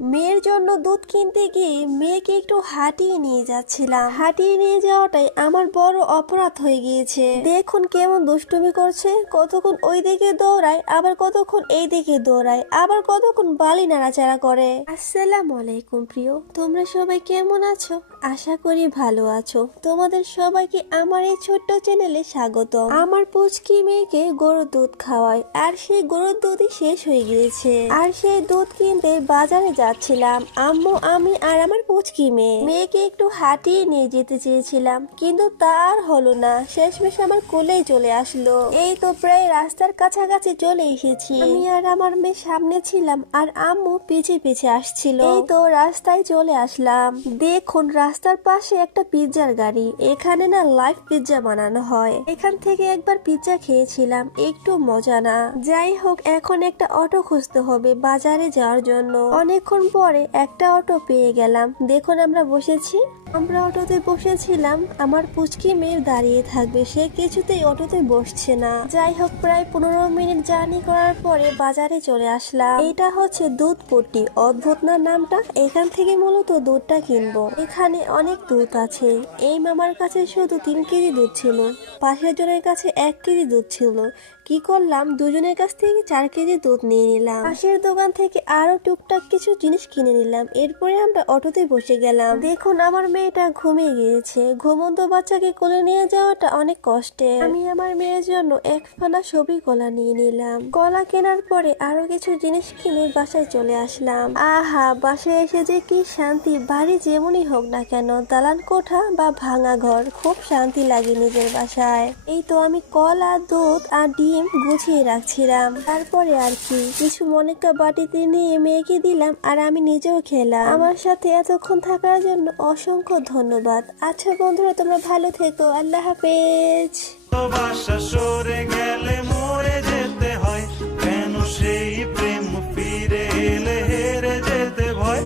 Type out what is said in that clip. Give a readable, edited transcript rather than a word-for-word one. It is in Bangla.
মেয়ের জন্য দুধ কিনতে গিয়ে মেয়েকে একটু হাঁটিয়ে নিয়ে যাচ্ছিলাম। হাঁটিয়ে নিয়ে যাওয়াটাই আমার বড় অপরাধ হয়ে গিয়েছে। দেখুন কেমন দুষ্টুমি করছে, কতক্ষণ ওই দিকে দৌড়ায়, আবার কতক্ষণ এই দিকে দৌড়ায়, আবার কতক্ষণ বালি নাড়াচাড়া করে। আসসালামু আলাইকুম প্রিয়, তোমরা সবাই কেমন আছো? আশা করি ভালো আছো। তোমাদের সবাইকে আমার এই ছোট্ট চ্যানেলে স্বাগত। আমার পুচকি মেয়েকে গরুর দুধ খাওয়াই, আর সেই গরুর দুধই শেষ হয়ে গিয়েছে। আর সেই দুধ কিনতে বাজারে যাচ্ছিলাম আম্মু, আমি আর আমার পুচকি মেয়েকে একটু হাঁটিয়ে নিয়ে যেতে চেয়েছিলাম, কিন্তু তার হলো না। শেষমেশ আমার কোলেই চলে আসলো। এই তো প্রায় রাস্তার কাছাকাছি চলে এসেছি। আমি আর আমার মেয়ে সামনে ছিলাম, আর আম্মু পিছে পিছে আসছিল। এই তো রাস্তায় চলে আসলাম। দেখুন রাস্তার পাশে একটা পিৎজার গাড়ি। এখানে না লাইভ পিৎজা বানানো হয়। এখান থেকে একবার পিৎজা খেয়েছিলাম, একটু মজা না। যাই হোক, এখন একটা অটো খুঁজতে হবে বাজারে যাওয়ার জন্য। অনেকক্ষণ পরে একটা অটো পেয়ে গেলাম। দেখুন আমরা অটোতে বসেছিলাম। আমার পুচকি মেয়ে দাঁড়িয়ে থাকবে, সে কিছুতেই অটোতে বসছে না। যাই হোক, প্রায় 15 মিনিট জার্নি করার পরে বাজারে চলে আসলাম। এটা হচ্ছে দুধপট্টি, অদ্ভুত না নামটা। এখান থেকে মূলত দুধটা কিনবো। এখানে অনেক দুধ আছে। এই মামার কাছে শুধু 3 কেজি দুধ ছিল, পাশের জনের কাছে 1 কেজি দুধ ছিল। কি করলাম, দুজনের কাছ থেকে 4 কেজি দুধ নিয়ে নিলাম। পাশের দোকান থেকে আরো টুকটাক কিছু জিনিস কিনে নিলাম। এরপরে আমরা অটোতে বসে গেলাম। দেখুন আমার মেয়েটা ঘুমিয়ে গিয়েছে। ঘুমন্ত বাচ্চাকে কোলে নিয়ে যাওয়াটা অনেক কষ্টের। আমি আমার মেয়ের জন্য 1 ফানা সবই কলা নিয়ে নিলাম। কলা কেনার পরে আরো কিছু জিনিস কিনে বাসায় চলে আসলাম। আহা, বাসায় এসে যে কি শান্তি। বাড়ি যেমনই হোক না কেন, দালান কোঠা বা ভাঙা ঘর, খুব শান্তি লাগে নিজের বাসায়। এই তো আমি কলা, দুধ আর ডিম গুছিয়ে রাখছিলাম। তারপরে আর কি কিছু মনিকা বাটিতে নিয়ে মেয়েকে দিলাম, আর আমি নিজেও খেলাম। আমার সাথে এতক্ষণ থাকার জন্য অসংখ্য ধন্যবাদ। আচ্ছা বন্ধুরা, তোমরা ভালো থেকো। আল্লাহ হাফেজ। ভালোবাসা সরে গেলে